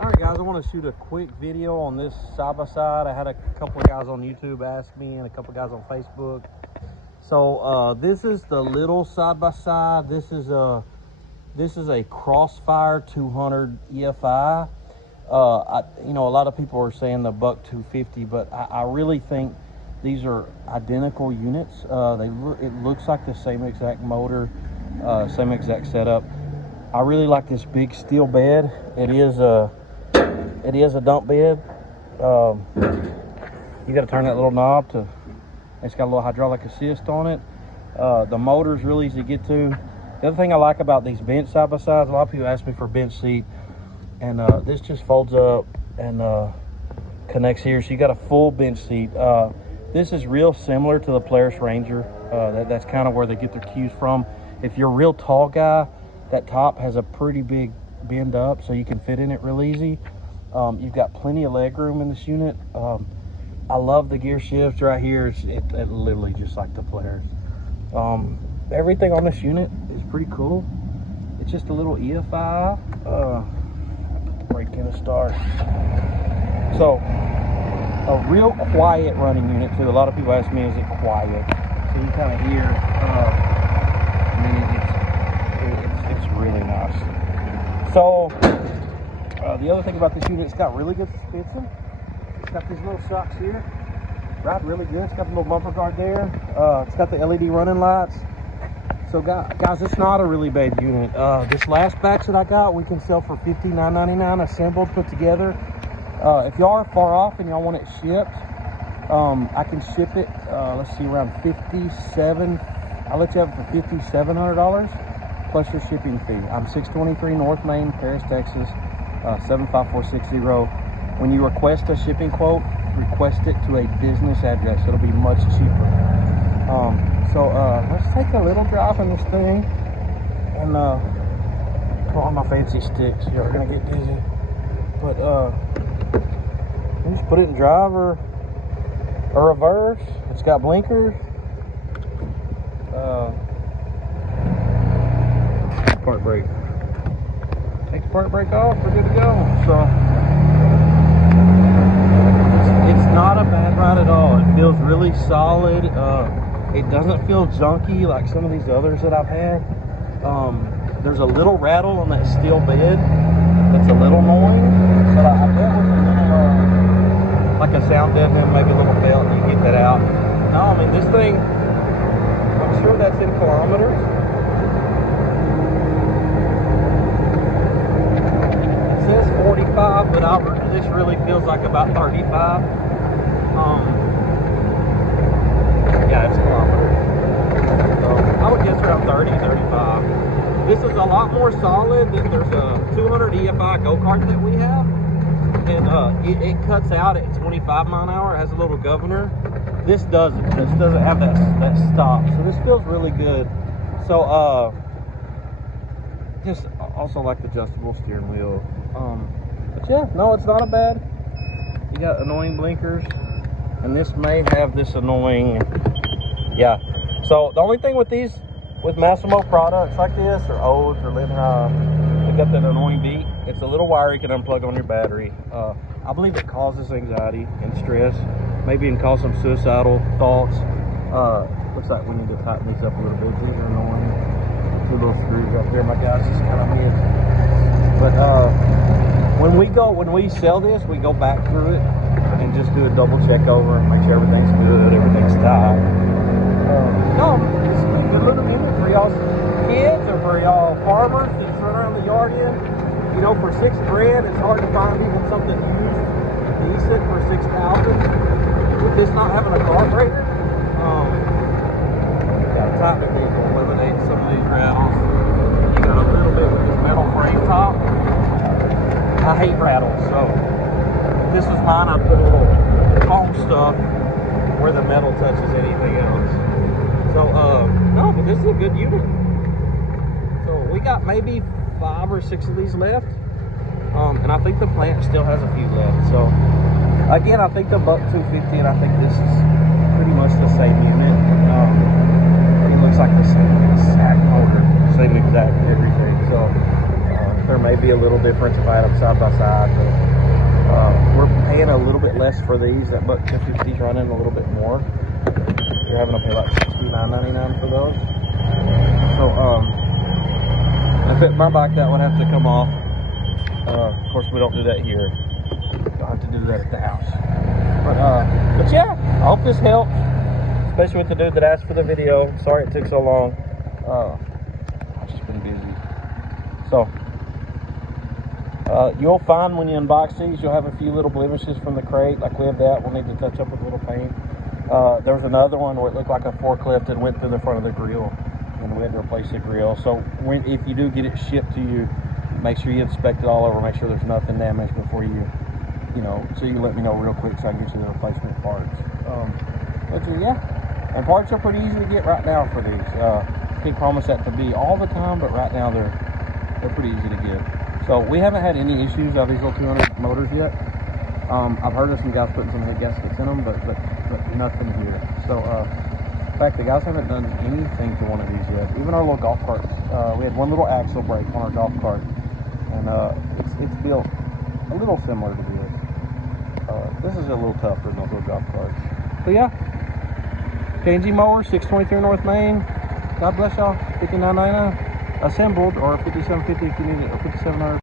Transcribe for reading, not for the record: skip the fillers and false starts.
Alright guys, I want to shoot a quick video on this side-by-side. I had a couple of guys on YouTube ask me and a couple of guys on Facebook. So this is the little side-by-side. This is a Crossfire 200 EFI. You know, a lot of people are saying the buck 250, but I really think these are identical units. It looks like the same exact motor, same exact setup. I really like this big steel bed. It is a dump bed. You got to turn that little knob to. It's got a little hydraulic assist on it. The motor's really easy to get to. The other thing I like about these bench side-by-sides, a lot of people ask me for a bench seat, and this just folds up and connects here, so you got a full bench seat. This is real similar to the Polaris Ranger. That's kind of where they get their cues from. If you're a real tall guy, that top has a pretty big bend up, so you can fit in it real easy. You've got plenty of leg room in this unit. I love the gear shift right here. It literally just like the Polaris. Everything on this unit is pretty cool. It's just a little EFI. Brake in a start. So a real quiet running unit too. A lot of people ask me, is it quiet? So you kind of hear. I mean, it's really nice. So the other thing about this unit, it's got really good suspension. It's got these little shocks here. Ride really good. It's got the little bumper guard there. It's got the LED running lights. So guys, it's not a really bad unit. This last batch that I got, we can sell for $59.99 assembled, put together. If y'all are far off and y'all want it shipped, I can ship it, let's see, around $57. I'll let you have it for $5,700 plus your shipping fee. I'm 623 North Main, Paris, Texas, 75460. When you request a shipping quote, request it to a business address. It'll be much cheaper. So let's take a little drive in this thing and pull on my fancy sticks. You're gonna get dizzy. But just put it in drive or reverse. It's got blinkers. Park brake. Take the park brake off, we're good to go. So it's not a bad ride at all. It feels really solid. It doesn't feel junky like some of these others that I've had. There's a little rattle on that steel bed that's a little annoying, but I bet with a little, like a sound deadening, maybe a little belt, you get that out. No, I mean, this thing, I'm sure that's in kilometers. It says 45, but this really feels like about 35. Yeah, it's kilometers. So I would guess around 30, 35. This is a lot more solid than there's a 200 EFI go-kart that we have. And it cuts out at 25 mile an hour. It has a little governor. This doesn't. This doesn't have that stop. So this feels really good. So just also like the adjustable steering wheel. But yeah, no, it's not a bad. You got annoying blinkers. And this may have this annoying, yeah. So the only thing with these, with Massimo products like this, or odes, or they got that annoying beat. It's a little wire you can unplug on your battery. I believe it causes anxiety and stress. Maybe it can cause some suicidal thoughts. Looks like we need to tighten these up a little bit. These are annoying. Two little screws up here, my guys, just kind of mid. But when we sell this, we go back through it and just do a double check over and make sure everything's good, everything's tight. No, it's a good little unit for y'all kids or for y'all farmers that just run around the yard in. You know, for $6 grand, it's hard to find even something used decent for $6,000. With this not having a carburetor, got a tighter vehicle, eliminate some of these rattles. You got a little bit with this metal frame top. I hate rattles, so this is mine. I put a little foam stuff where the metal touches anything else. So no, but this is a good unit. So we got maybe 5 or 6 of these left, and I think the plant still has a few left. So again, I think the buck 250, and I think this is pretty much the same unit. It looks like the same exact motor, same exact everything. So there may be a little difference if I had them side by side, but we're paying a little bit less for these. That buck 250's running a little bit more. You're having to pay like $69.99 for those. So if it my bike, that would have to come off. Of course, we don't do that here. You'll have to do that at the house. But yeah, I hope this helps, especially with the dude that asked for the video. Sorry it took so long. I've just been busy. So you'll find when you unbox these, you'll have a few little blemishes from the crate. Like we have that, we'll need to touch up with a little paint. There was another one where it looked like a forklift and went through the front of the grill, and we had to replace the grill. So if you do get it shipped to you, make sure you inspect it all over, make sure there's nothing damaged before so you let me know real quick so I can get you the replacement parts. But yeah, and parts are pretty easy to get right now for these. Can't promise that to be all the time, but right now they're pretty easy to get. So we haven't had any issues out of these little 200 motors yet. I've heard of some guys putting some head gaskets in them, but nothing here. So in fact, the guys haven't done anything to one of these yet. Even our little golf carts. We had one little axle break on our golf cart, and it's built a little similar to this. This is a little tougher than those little golf carts. But yeah, K&G mower, 623 North Main. God bless y'all. $59.99 assembled, or $57.50 if you need it, or $57.